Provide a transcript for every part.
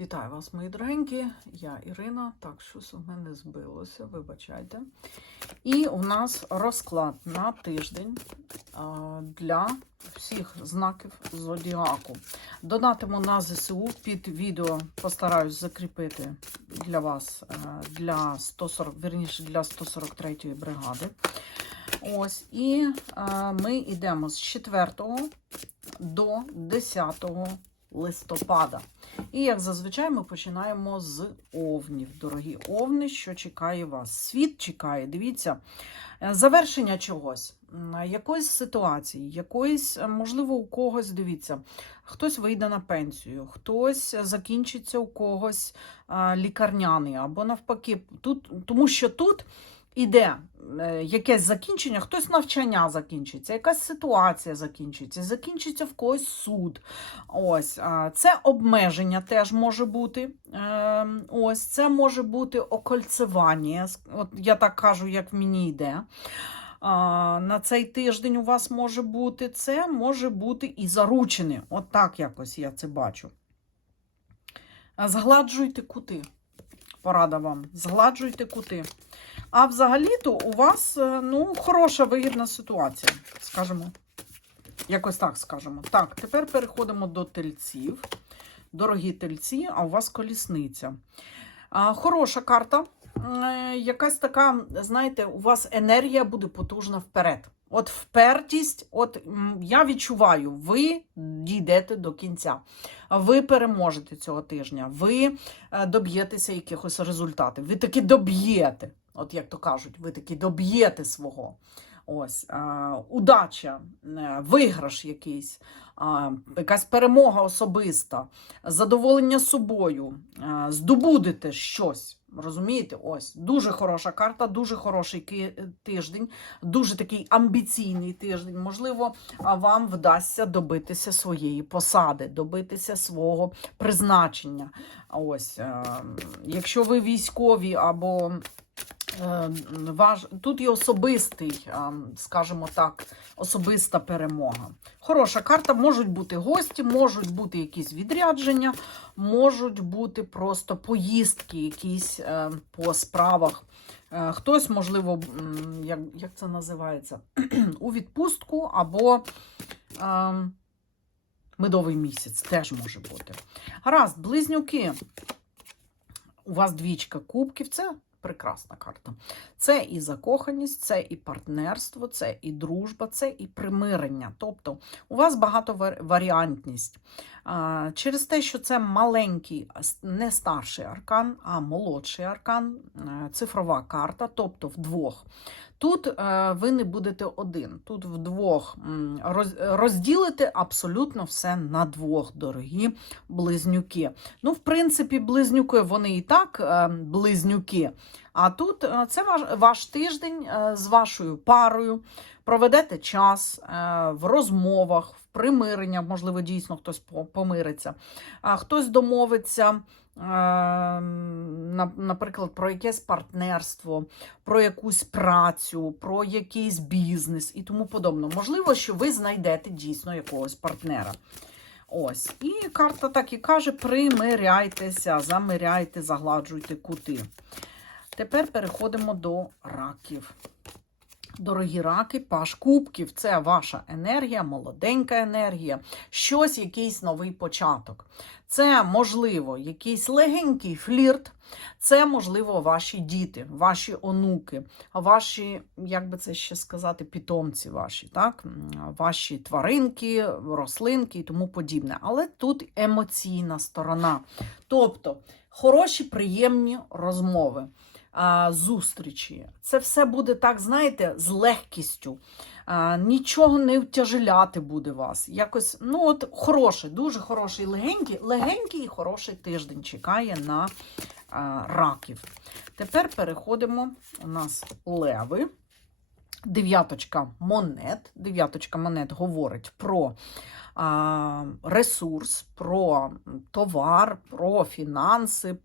Вітаю вас, мої дорогенькі. Я Ірина. Так, щось у мене збилося, вибачайте. І у нас розклад на тиждень для всіх знаків зодіаку. Донатиму на ЗСУ під відео постараюсь закріпити для вас е, для 140, верніше для 143-ї бригади. Ось, і е, ми йдемо з 4 до 10 листопада. І, як зазвичай, ми починаємо з овнів. Дорогі овни, що чекає вас? Світ чекає, дивіться, е, завершення чогось, якоїсь ситуації, якоїсь, е, можливо, у когось, дивіться, хтось вийде на пенсію, хтось закінчиться у когось лікарняний, або навпаки, тут, тому що тут. Іде е, якесь закінчення, хтось навчання закінчиться, якась ситуація закінчиться, закінчиться в когось суд. Ось це обмеження теж може бути. Е, ось це може бути окольцевання. От я так кажу, як мені йде. На цей тиждень у вас може бути це, може бути і заручені. От так якось я це бачу. Згладжуйте кути. Порада вам. Згладжуйте кути. А взагалі-то у вас е, ну, хороша вигідна ситуація, скажімо. Якось так скажемо. Так, тепер переходимо до тельців. Дорогі тельці, а у вас колісниця. Хороша карта. Е, Якась така, знаєте, у вас енергія буде потужна вперед. От впертість, от я відчуваю, ви дійдете до кінця. Ви переможете цього тижня, ви е, доб'єтеся якихось результатів. Ви таки доб'єте. От як то кажуть, ви таки доб'єте свого. Ось, а, удача, е, виграш якийсь, а, якась перемога особиста, задоволення собою, а, здобудете щось. Розумієте? Ось дуже хороша карта, дуже хороший тиждень, дуже такий амбіційний тиждень. Можливо, вам вдасться добитися своєї посади, добитися свого призначення. Ось, е, якщо ви військові або Е, Ваш, тут є особистий, скажімо так, особиста перемога. Хороша карта, можуть бути гості, можуть бути якісь відрядження, можуть бути просто поїздки якісь е, по справах. Е, Хтось, можливо, як, як це називається, у відпустку або е, медовий місяць теж може бути. Гаразд, близнюки. У вас двічка кубків, це прекрасна карта. Це і закоханість, це і партнерство, це і дружба, це і примирення. Тобто у вас багато варіантність. Через те, що це маленький, не старший аркан, а молодший аркан, е, цифрова карта, тобто вдвох. Тут е, ви не будете один. Тут вдвох м, роз- розділите абсолютно все на двох, дорогі близнюки. Ну, в принципі, близнюки вони і так е, близнюки. А тут е, це ваш, ваш тиждень е, з вашою парою. Проведете час е, в розмовах, в примиреннях, можливо, дійсно хтось помириться, а хтось домовиться. Наприклад, про якесь партнерство, про якусь працю, про якийсь бізнес і тому подобне. Можливо, що ви знайдете дійсно якогось партнера. Ось. І карта так і каже: примиряйтеся, замиряйте, загладжуйте кути. Тепер переходимо до раків. Дорогі раки, паш кубків це ваша енергія, молоденька енергія, щось, якийсь новий початок. Це, можливо, якийсь легенький флірт, це, можливо, ваші діти, ваші онуки, ваші, як би це ще сказати, питомці ваші, так? Ваші тваринки, рослинки і тому подібне. Але тут емоційна сторона. Тобто хороші, приємні розмови а, зустрічі. Це все буде так, знаєте, з легкістю. А, нічого не втяжеляти буде вас. Якось, ну от хороший, дуже хороший, легенький, легенький і хороший тиждень чекає на а, раків. Тепер переходимо. У нас леви. Дев'яточка монет. Дев'яточка монет говорить про а, ресурс, про товар, про фінанси.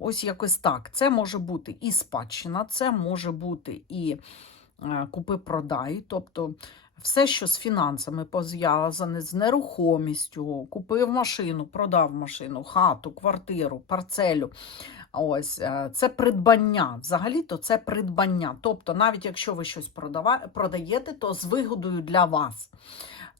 Ось якось так. Це може бути і спадщина, це може бути і е, купи-продай, тобто все, що з фінансами пов'язане, з нерухомістю, купив машину, продав машину, хату, квартиру, парцелю. Ось е, це придбання. Взагалі-то це придбання. Тобто, навіть якщо ви щось продаєте, то з вигодою для вас.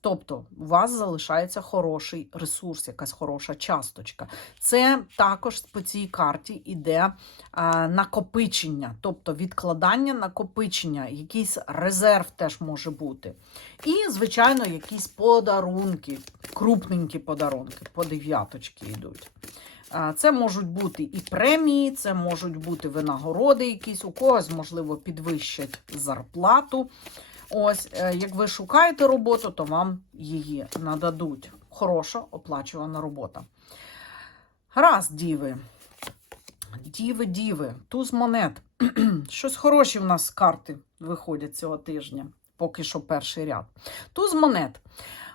Тобто, у вас залишається хороший ресурс, якась хороша часточка. Це також по цій карті іде е, накопичення, тобто відкладання, накопичення, якийсь резерв теж може бути. І, звичайно, якісь подарунки, крупненькі подарунки, по дев'яточки йдуть. Це можуть бути і премії, це можуть бути винагороди якісь, у когось, можливо, підвищать зарплату. Ось, е, як ви шукаєте роботу, то вам її нададуть. Хороша оплачувана робота. Раз, діви. Діви, діви, туз монет. Щось хороші в нас карти виходять цього тижня, поки що перший ряд. Туз монет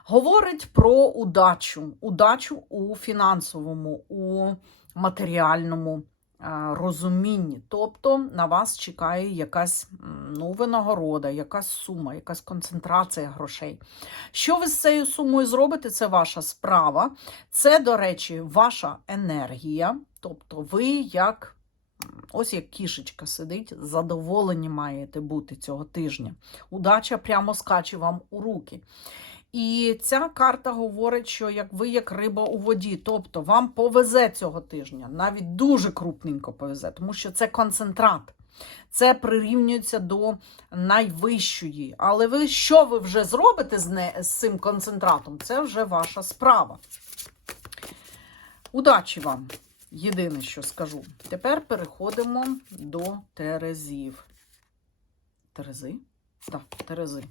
говорить про удачу, удачу у фінансовому, у матеріальному е, розумінні. Тобто на вас чекає якась ну, винагорода, якась сума, якась концентрація грошей. Що ви з цією сумою зробите, це ваша справа. Це, до речі, ваша енергія. Тобто ви як. Ось як кішечка сидить, задоволені маєте бути цього тижня. Удача прямо скаче вам у руки. І ця карта говорить, що як ви як риба у воді, тобто вам повезе цього тижня, навіть дуже крупненько повезе, тому що це концентрат. Це прирівнюється до найвищої. Але ви що ви вже зробите з, не, з цим концентратом? Це вже ваша справа. Удачі вам! Єдине, що скажу. Тепер переходимо до Терезів. Терези? Так, Терези.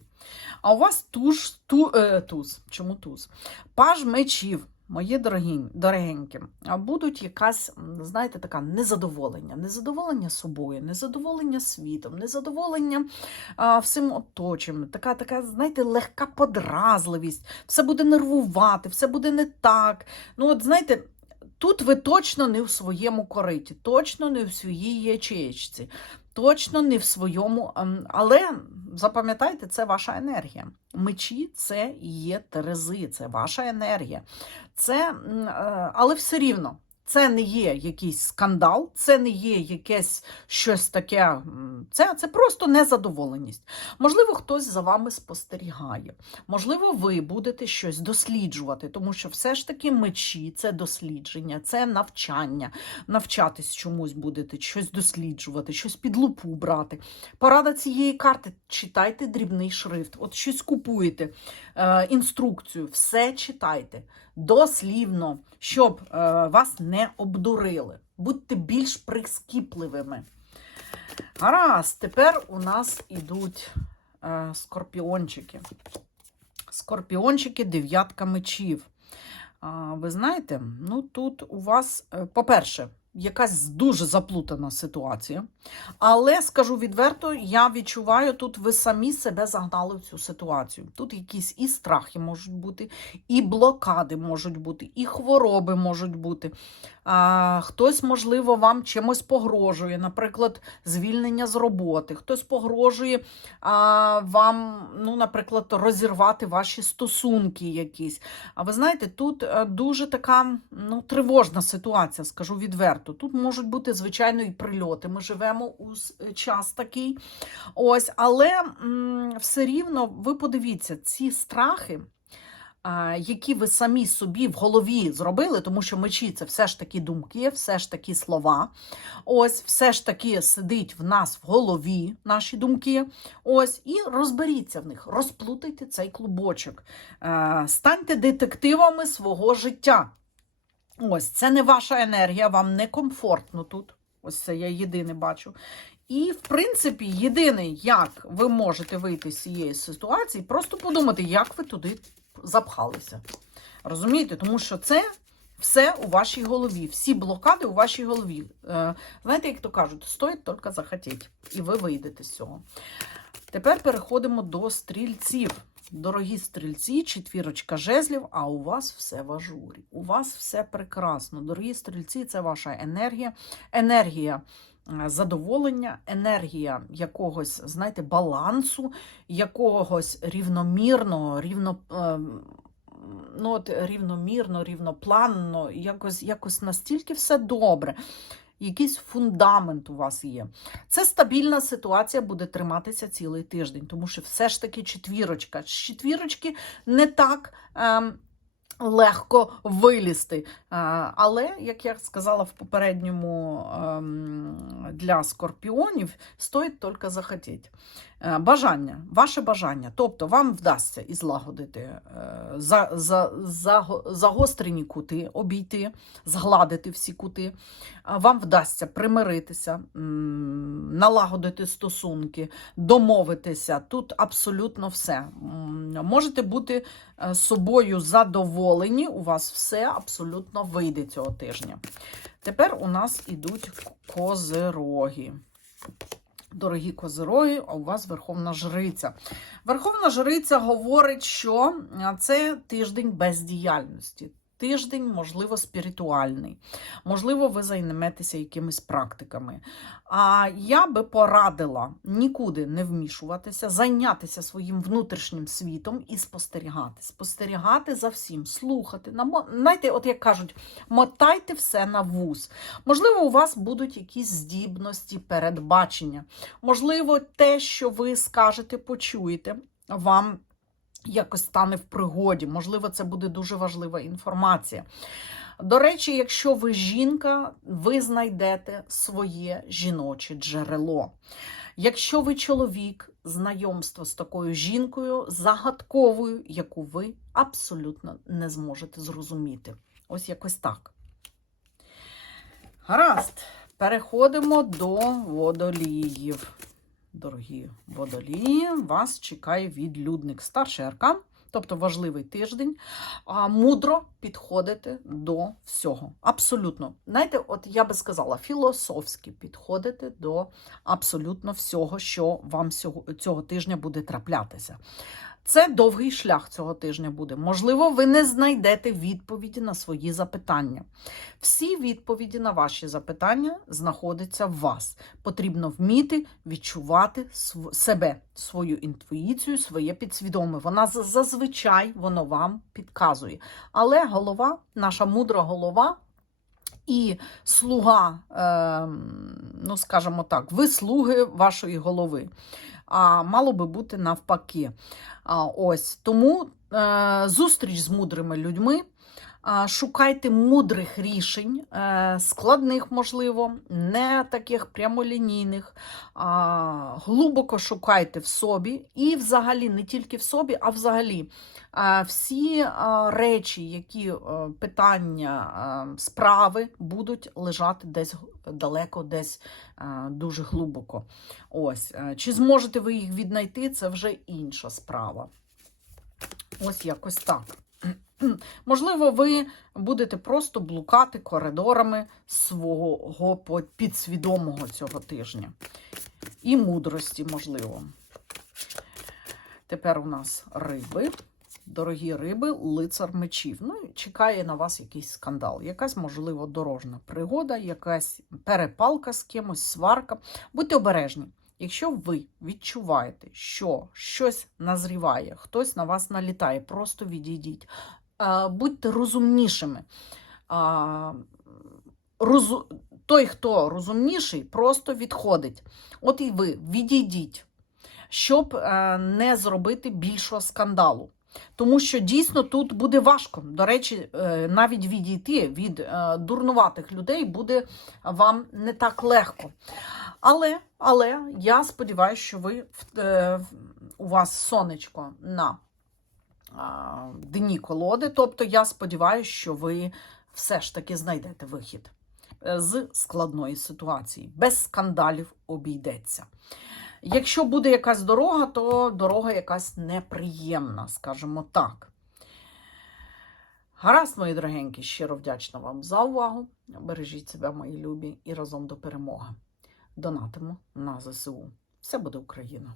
А у вас туж, ту, е, туз. Чому туз? Паж мечів, мої дорогі, дорогенькі, будуть якась, знаєте, така незадоволення. Незадоволення собою, незадоволення світом, незадоволення а, всім оточим. Така, така, знаєте, легка подразливість. Все буде нервувати, все буде не так. Ну, от знаєте. Тут ви точно не в своєму кориті, точно не в своїй ячеєчці, точно не в своєму. ем, Але запам'ятайте, це ваша енергія. Мечі це є терези, це ваша енергія. Це, е, але все рівно. Це не є якийсь скандал, це не є якесь щось таке. Це, це просто незадоволеність. Можливо, хтось за вами спостерігає. Можливо, ви будете щось досліджувати, тому що все ж таки мечі це дослідження, це навчання. Навчатись чомусь будете, щось досліджувати, щось під лупу брати. Порада цієї карти читайте дрібний шрифт. От щось купуєте, е, інструкцію, все читайте дослівно, щоб е, вас не обдурили. Будьте більш прискіпливими. Гаразд, тепер у нас ідуть е, скорпіончики. Скорпіончики, дев'ятка мечів. Ви знаєте, ну тут у вас, е, по-перше, якась дуже заплутана ситуація. Але скажу відверто, я відчуваю, тут ви самі себе загнали в цю ситуацію. Тут якісь і страхи можуть бути, і блокади можуть бути, і хвороби можуть бути. А, хтось, можливо, вам чимось погрожує, наприклад, звільнення з роботи, хтось погрожує а, вам, ну, наприклад, розірвати ваші стосунки якісь. А ви знаєте, тут е, дуже така ну, тривожна ситуація, скажу відверто. Тут можуть бути, звичайно, і прильоти. Ми живемо у час такий. Ось, але все рівно ви подивіться, ці страхи. Які ви самі собі в голові зробили, тому що мечі це все ж таки думки, все ж таки слова. Ось, все ж таки сидить в нас в голові наші думки. Ось, і розберіться в них, розплутайте цей клубочок. Е, Станьте детективами свого життя. Ось, це не ваша енергія, вам некомфортно тут. Ось це я єдине бачу. І, в принципі, єдине, як ви можете вийти з цієї ситуації, просто подумати, як ви туди запхалися. Розумієте? Тому що це все у вашій голові. Всі блокади у вашій голові. Е, знаєте, як то кажуть, стоїть тільки захотіти. І ви вийдете з цього. Тепер переходимо до стрільців. Дорогі стрільці, четвірочка жезлів, а у вас все в ажурі. У вас все прекрасно. Дорогі стрільці, це ваша енергія. Енергія е, задоволення, енергія якогось, знаєте, балансу, якогось рівномірного, рівно. ем, Ну, от рівномірно, рівнопланно, якось, якось настільки все добре, якийсь фундамент у вас є. Це стабільна ситуація буде триматися цілий тиждень, тому що все ж таки четвірочка. З четвірочки не так. Ем, Легко вилізти. Е, Але, як я сказала в попередньому ем, для скорпіонів, стоїть тільки захотіти. Е, Бажання, ваше бажання. Тобто вам вдасться і злагодити е, за, за, за, загострені кути, обійти, згладити всі кути. Вам вдасться примиритися, налагодити стосунки, домовитися. Тут абсолютно все. Можете бути собою задоволені, у вас все абсолютно вийде цього тижня. Тепер у нас ідуть козироги. Дорогі козироги, а у вас Верховна Жриця. Верховна Жриця говорить, що це тиждень бездіяльності. Тиждень, можливо, спіритуальний. Можливо, ви займетеся якимись практиками. А я би порадила нікуди не вмішуватися, зайнятися своїм внутрішнім світом і спостерігати. Спостерігати за всім, слухати. Знаєте, от як кажуть, мотайте все на вуз. Можливо, у вас будуть якісь здібності, передбачення. Можливо, те, що ви скажете, почуєте, вам якось стане в пригоді. Можливо, це буде дуже важлива інформація. До речі, якщо ви жінка, ви знайдете своє жіноче джерело. Якщо ви чоловік, знайомство з такою жінкою загадковою, яку ви абсолютно не зможете зрозуміти. Ось якось так. Гаразд, переходимо до водоліїв. Дорогі водолії, вас чекає відлюдник. Старший аркан, тобто важливий тиждень. А, мудро підходити до всього. Абсолютно. Знаєте, от я би сказала, філософськи підходити до абсолютно всього, що вам цього, тижня буде траплятися. Це довгий шлях цього тижня буде. Можливо, ви не знайдете відповіді на свої запитання. Всі відповіді на ваші запитання знаходяться в вас. Потрібно вміти відчувати себе, свою інтуїцію, своє підсвідоме. Вона зазвичай воно вам підказує. Але голова, наша мудра голова. І слуга, ем, ну скажімо так, ви слуги вашої голови. А мало би бути навпаки. Ось тому е, зустріч з мудрими людьми. Шукайте мудрих рішень, е, складних, можливо, не таких прямолінійних. Глибоко шукайте в собі, і взагалі не тільки в собі, а взагалі всі речі, які е, питання, е, справи будуть лежати десь далеко, десь е, дуже глибоко. Ось, е, чи зможете ви їх віднайти, це вже інша справа. Ось якось так. Можливо, ви будете просто блукати коридорами свого підсвідомого цього тижня. І мудрості, можливо. Тепер у нас риби. Дорогі риби, лицар мечів. Ну, чекає на вас якийсь скандал, якась, можливо, дорожна пригода, якась перепалка з кимось, сварка. Будьте обережні. Якщо ви відчуваєте, що щось назріває, хтось на вас налітає, просто відійдіть. Будьте розумнішими. Розу... Той, хто розумніший, просто відходить. От і ви відійдіть, щоб е, не зробити більшого скандалу. Тому що дійсно тут буде важко. До речі, е, навіть відійти від е, дурнуватих людей буде вам не так легко. Але, але я сподіваюся, що ви у вас сонечко на дні колоди. Тобто, я сподіваюся, що ви все ж таки знайдете вихід е, з складної ситуації. Без скандалів обійдеться. Якщо буде якась дорога, то дорога якась неприємна, скажімо так. Гаразд, мої дорогенькі, щиро вдячна вам за увагу. Бережіть себе, мої любі, і разом до перемоги. Донатимо на ЗСУ. Все буде Україна!